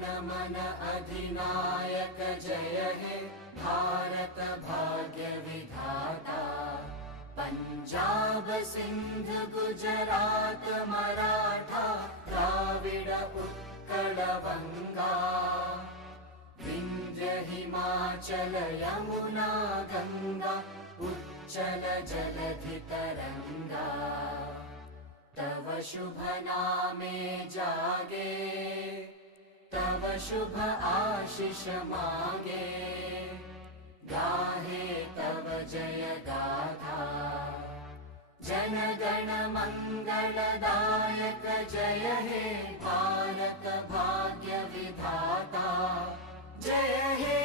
मन अधिनायक जय हे भारत भाग्य विधाता। पंजाब सिंध गुजरात मराठा द्राविड उत्कल बंगा। विंध्य हिमाचल यमुना गंगा उच्चल जलधि तरंगा। तव शुभ नामे जागे तव शुभ आशीष मागे। गाहे तव जय गाथा जन गण मंगलदायक जय हे भारत भाग्य विधाता। जय हे